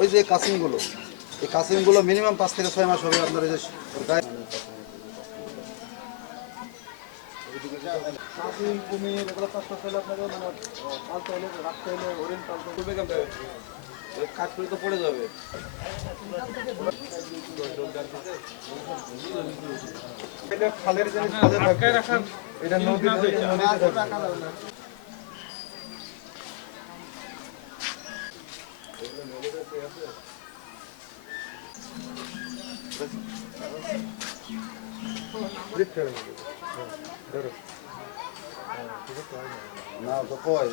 ওই যে কাসিমগুলো, এই কাসিমগুলো মিনিমাম 5 থেকে 6 মাস হবে আপনার এই যে গায়ে কাসিম কুমির এগুলো চাষ করতে হলে আপনাকে মানে পালতে হলে রাখতে হলে হরিণ পালতে হবে কেমন কাজ করে তো পড়ে যাবে। এটা খালের জিনিস খালে রাখতে রাখার এটা নদীতে রাখা যাবে না। না তো কই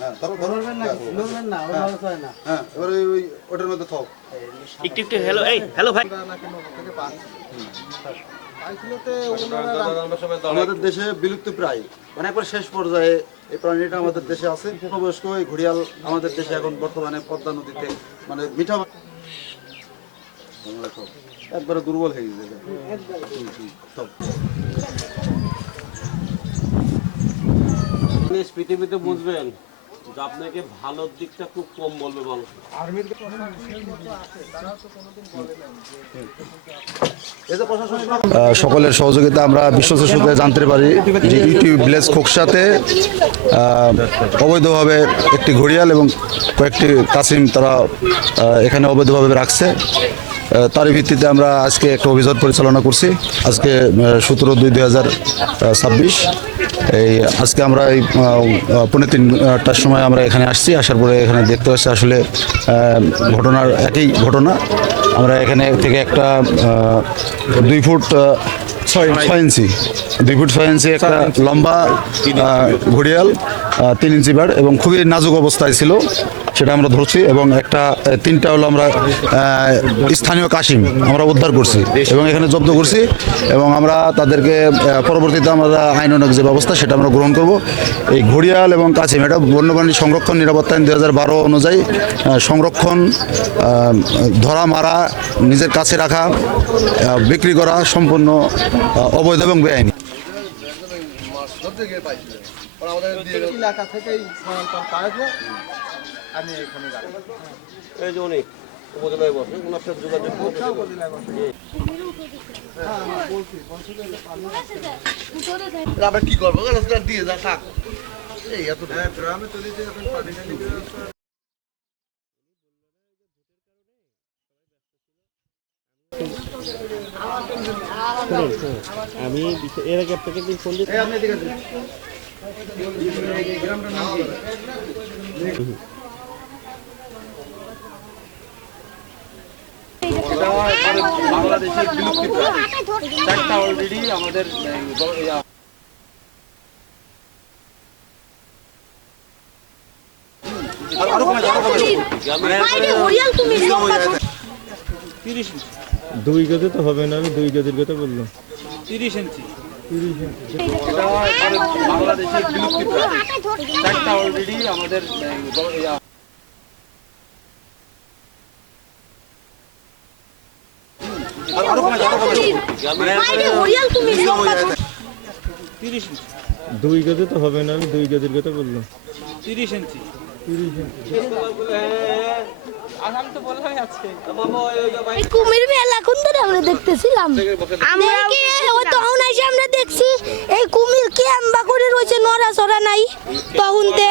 হ্যাঁ ধরবেন না ধরবেন না ওভাবে কয় না হ্যাঁ এবারে ওই ওটার মধ্যে থাও একটু একটু হ্যালো এই হ্যালো ভাই আমাদের দেশে বিলুপ্ত প্রায় মানে একবার শেষ পর্যায়ে এই প্রাণীটা আমাদের দেশে আছে। পূর্ণবয়স্ক এই ঘড়িয়াল আমাদের দেশে এখন বর্তমানে পদ্মা নদীতে মানে মিঠা একবারে দুর্বল হয়ে গেছে সব। পৃথিবীতে বুঝবেন যে আপনাকে ভালোর দিকটা খুব কম বলবে মানুষ। সকলের সহযোগিতা আমরা বিশ্বস্ত সূত্রে জানতে পারি যে ইউটিউব ভিলেজ খোকসাতে অবৈধভাবে একটি ঘড়িয়াল এবং কয়েকটি কাসিম তারা এখানে অবৈধভাবে রাখছে। তারই ভিত্তিতে আমরা আজকে একটা অভিযান পরিচালনা করছি। আজকে 17/2/2026 এই আজকে আমরা এই 3:30টার সময় আমরা এখানে আসছি। আসার পরে এখানে দেখতে পাচ্ছি আসলে ঘটনার একই ঘটনা। আমরা এখানে থেকে একটা 2 ফুট 6 ইঞ্চি 2 ফুট 6 ইঞ্চি একটা লম্বা ঘড়িয়াল 3 ইঞ্চি বাড় এবং খুবই নাজুক অবস্থায় ছিল, সেটা আমরা ধরছি। এবং একটা 3টা হলো আমরা স্থানীয় কাশিম আমরা উদ্ধার করছি এবং এখানে জব্দ করছি এবং আমরা তাদেরকে পরবর্তীতে আমরা আইনানুগ যে ব্যবস্থা সেটা আমরা গ্রহণ করব। এই ঘড়িয়াল এবং কাশিম এটা বন্যপ্রাণী সংরক্ষণ নিরাপত্তা আইন 2012 অনুযায়ী সংরক্ষণ, ধরা মারা, নিজের কাছে রাখা, বিক্রি করা সম্পূর্ণ অবৈধ এবং বেআইনি। এলাকা থেকেই আমি এখানে এই যে অনেক উপজেলায় বসে ওনার সাথে যোগাযোগ আবার কি করবো দিয়ে যা থাক এই এত গ্রামে তো দিতে পানি আমি এর আগে আপনাকে একদিন ফোন দিই বাংলাদেশের বিলুপ্তি প্রায় 4টা অলরেডি আমাদের দুই গজে তো হবে না, আমি 2 গজের কথা বললাম। 30 ইঞ্চি বাংলাদেশের বিলুপ্তি প্রায় 4টা অলরেডি আমাদের দুই গজে তো হবে না, আমি 2 গজের কথা বললাম। 30 ইঞ্চি কুমির মেলা কোন ধরে আমরা দেখতেছিলাম, আমরা ওই তখন এসে আমরা দেখছি এই কুমির কি আম্বা করে রয়েছে, নড়া চড়া নাই তখনতে।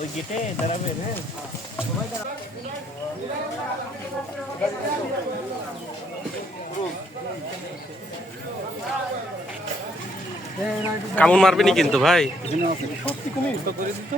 ওই গেটে দাঁড়াবেন। হ্যাঁ কামড় মারবেনি কিন্তু ভাই। সত্যি কুমির তো করে দিত।